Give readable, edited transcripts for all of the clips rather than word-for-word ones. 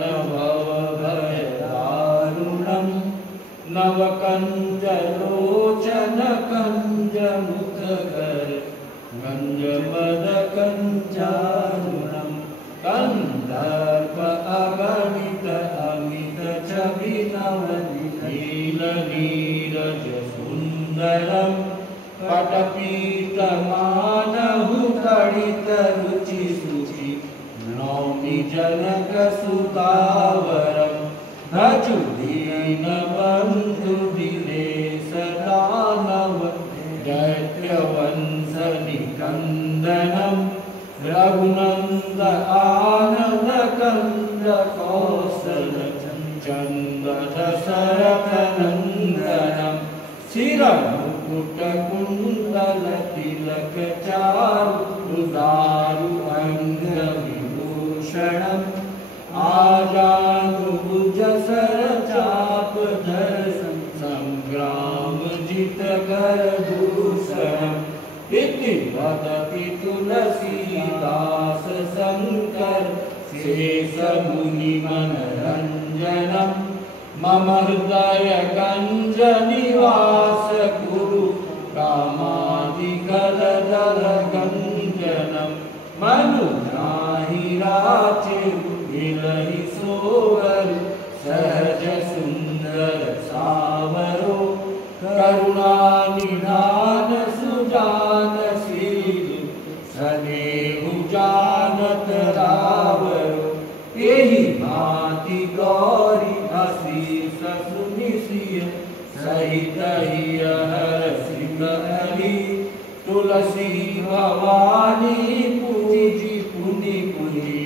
भवभयदारुणम् नवकञ्जलोचनकञ्जमुखकर कञ्जपदकञ्जारुणम् कन्दर्प अगणित अमित छविनवनीलनीरजसुन्दरम् पटपीतमानहुतडितरुचिसुचि नौमि जनकसुतावरम् भजुदीनबन्धुदिलेशदानव दैत्यवंशनिकन्दनम् रघुनन्द आनन्दकन्द कौसल चन्ददशरथनन्दनम् शिरमुकुटकुण्डलतिलकचारु दारु अङ्गविभूषणम् आजानुभुजसरचापधर सङ्ग्रामजितकरभूषणम् इति वदति तुलसीदास शङ्कर शेषमुनिमनरञ्जनम् मम हृदयगञ्जनिवास कुरु कामादिकलदलगञ्जनम् मनुजाहि राचिरु विलहि सोवर सहज सुन्दर सावरो करुणानिधान सुजान शील सनेहु जानत रावरो एहि भांति गौरी असीस सुनिसिय सहित हिय हरसि कहली तुलसी भवानी पूजी पुनि पुनि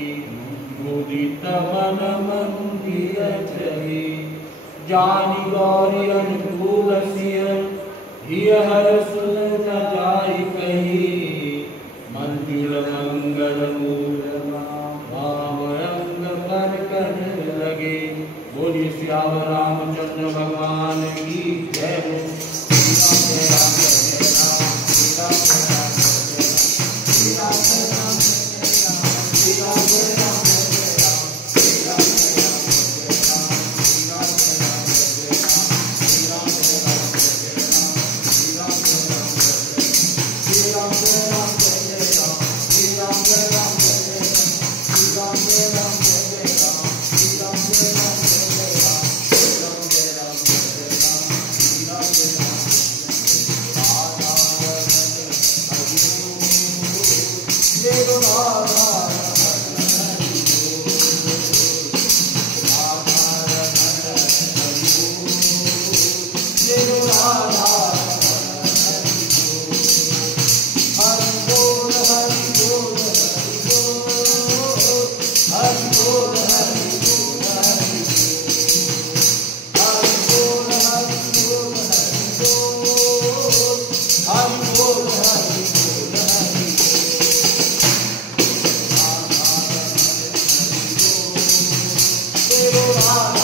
मुदित मन मंदिर चली जानी गौरी अनुकूल सिय हिय हरस जाई कही मंदिर मंगल मूल भावरंग कर कर लगे। बोलिए सियावर रामचंद्र भगवान की जय हो। Radha